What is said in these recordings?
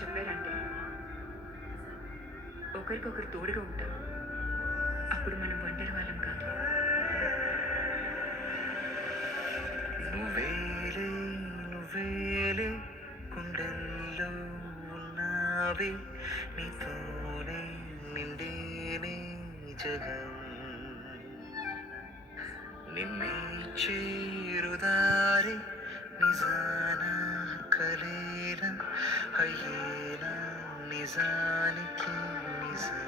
చెప్పారంటే ఒకరికొకరు తోడుగా ఉంటాం. అప్పుడు మనం ఒంటరి వాళ్ళం కాదు. నువ్వేలే నువ్వేలే గుండెల్లో ఉన్నావే, నీతోనే నిండేనే జగం. నిన్నే చేరుదారి నిజాన కలేనా అయ్యేనా నిజానికి నిజం.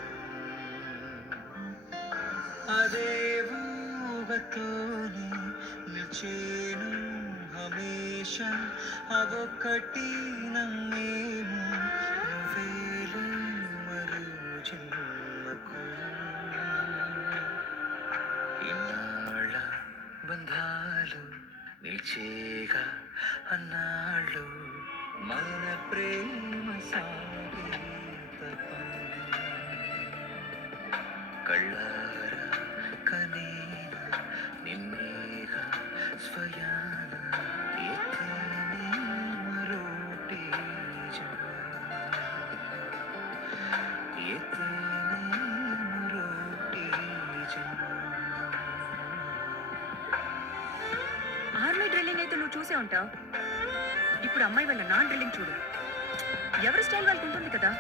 అదే ఊహతోనే నిల్చేను హమేషా, అవొక్కటి నమ్మేను నువ్వేలే మరో జన్మకు. ఇన్నాళ్ళ బంధాలు నిల్చేగా అన్నాళ్ళు మన ప్రేమ సాగే తపం. కళ్ళారా కనేనా నిన్నేగా స్వయాన ఎత్తేనే మరోటి ఎత్తేనే మరోటి ఆర్మీ డ్రిల్లింగ్ అయితే నువ్వు చూసే ఉంటావు. ఇప్పుడు అమ్మాయి వాళ్ళ నాన్ డ్రిల్లింగ్ చూడు. ఎవరి స్టైల్ వాళ్ళకి ఉంటుంది కదా.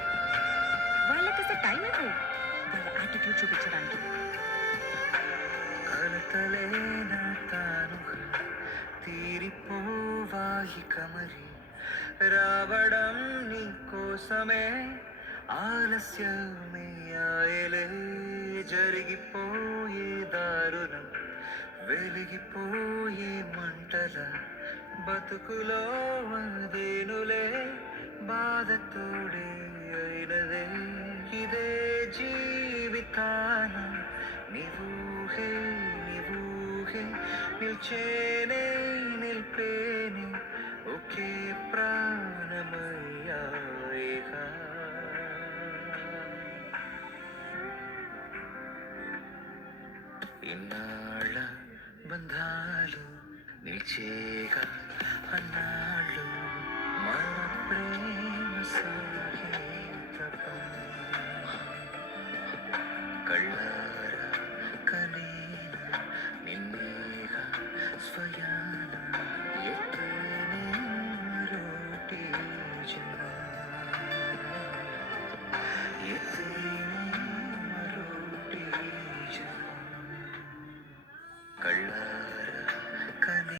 వాళ్ళకి టైం అయిపో వాళ్ళ యాటిట్యూడ్ చూపించడానికి. కలతలేనా తానుగా తీరిపోవాయి కమరి, రావడం నీ కోసమే ఆలస్యమే ఆయలే. జరిగిపోయే దారుణం వెలిగిపోయే మంటల బతుకులో అదేనులే బాధతోడే అయినదే. ఇదే జీవితాన నీవూహే నీవూహే నిల్చేనే నిల్పేనే ఒకే ప్రాణమయ్యాయిగా. ఇన్నాళ్ళ బంధాలు నిల్చేగా అన్నాళ్ళు మన ప్రేమ సాగే తపం. కళ్ళ